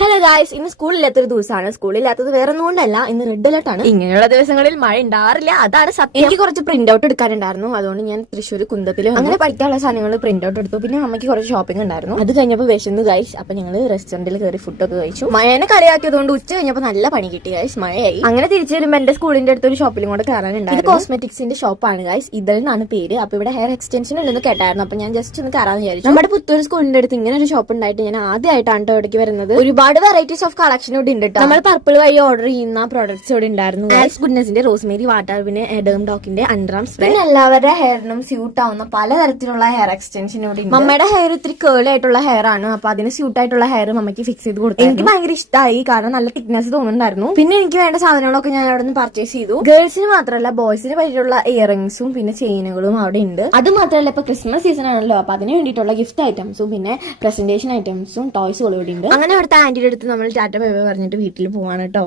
Hello guys, ഇന്ന് സ്കൂളില്ലാത്തൊരു ദിവസമാണ്. സ്കൂളില്ലാത്തത് വേറെ ഒന്നും കൊണ്ടല്ല, ഇന്ന് റെഡ് അലർട്ട് ആണ്. ഇങ്ങനെയുള്ള ദിവസങ്ങളിൽ മഴ ഉണ്ടാറില്ല, അതാണ് സത്യം. എനിക്ക് കുറച്ച് പ്രിന്റ് ഔട്ട് എടുക്കാനുണ്ടായിരുന്നു, അതുകൊണ്ട് ഞാൻ തൃശ്ശൂർ കുന്തത്തിൽ അങ്ങനെ പഠിക്കാനുള്ള സാധനങ്ങൾ പ്രിന്റ് ഔട്ട് എടുത്തു. പിന്നെ അമ്മയ്ക്ക് കുറച്ച് ഷോപ്പിംഗ് ഉണ്ടായിരുന്നു. അത് കഴിഞ്ഞപ്പോൾ വിശന്നു ഗൈസ്. അപ്പൊ ഞങ്ങൾ റെസ്റ്റോറന്റിൽ കയറി ഫുഡൊക്കെ കഴിച്ചു. മഴനെ കളിയാക്കിയതുകൊണ്ട് ഉച്ച കഴിഞ്ഞപ്പോൾ നല്ല പണി കിട്ടി ഗൈസ്, മഴയായി. അങ്ങനെ തിരിച്ചു വരുമ്പോൾ എന്റെ സ്കൂളിന്റെ അടുത്തൊരു ഷോപ്പിലും കൂടെ കയറാനുണ്ടായിരുന്നു. കോസ്മെറ്റിക്സിന്റെ ഷോപ്പാണ് ഗൈസ്, ഇതെന്നാണ് പേര്. അപ്പൊ ഇവിടെ ഹെയർ എക്സ്റ്റൻഷൻ ഉണ്ടെന്ന് കേട്ടായിരുന്നു. അപ്പൊ ഞാൻ ജസ്റ്റ് ഒന്ന് കയറാന്ന് വിചാരിച്ചു. നമ്മുടെ പുത്തൂർ സ്കൂളിന്റെ അടുത്ത് ഇങ്ങനെ ഒരു ഷോപ്പ് ഉണ്ടായിട്ട് ഞാൻ ആദ്യമായിട്ടാണ് ഇവിടേക്ക് വരുന്നത്. ഒരുപാട് വെറൈറ്റീസ് ഓഫ് കളക്ഷൻ ഇവിടെ ഉണ്ട്. നമ്മൾ പർപ്പിൾ വഴി ഓർഡർ ചെയ്യുന്ന പ്രോഡക്ട്സ് ഇവിടെ ഉണ്ടായിരുന്നു. ഗുഡ്നസിന്റെ റോസ്മേരി വാട്ടർ, പിന്നെ ഡേം ഡോക്കിന്റെ അണ്ടർആം സ്പ്രേ, പിന്നെ എല്ലാവരുടെ ഹെയറിനും സ്യൂട്ട് ആവുന്ന പലതരത്തിലുള്ള ഹെയർ എക്സ്റ്റൻഷൻ ഇവിടെ ഉണ്ട്. മമ്മയുടെ ഹെയർ ഇത്തിരി കേൾ ആയിട്ടുള്ള ഹെയർ ആണ്, അപ്പൊ അതിന് സ്യൂട്ട് ആയിട്ടുള്ള ഹെയർ മമ്മയ്ക്ക് ഫിക്സ് ചെയ്ത് കൊടുത്തു. എനിക്ക് ഭയങ്കര ഇഷ്ടമായി, കാരണം നല്ല തിക്നെസ് തോന്നുന്നുണ്ടായിരുന്നു. പിന്നെ എനിക്ക് വേണ്ട സാധനങ്ങളൊക്കെ ഞാൻ അവിടെ നിന്ന് പർച്ചേസ് ചെയ്തു. ഗേൾസിന് മാത്രമല്ല ബോയ്സിന് പറ്റിയുള്ള ഇയറിംഗ്സും പിന്നെ ചെയിനുകളും അവിടെ ഉണ്ട്. അത് മാത്രമല്ല ഇപ്പൊ ക്രിസ്മസ് സീസൺ ആണല്ലോ, അപ്പൊ അതിന് വേണ്ടിയിട്ടുള്ള ഗിഫ്റ്റ് ഐറ്റംസും പിന്നെ പ്രസന്റേഷൻ ഐറ്റംസും ടോയ്സുകളും ഇവിടെ ഉണ്ട്. അങ്ങനെ അവിടുത്തെ ആന്റിയുടെ അടുത്ത് നമ്മൾ ടാറ്റ ബൈ ബൈ പറഞ്ഞിട്ട് വീട്ടിൽ പോവാണ് കേട്ടോ.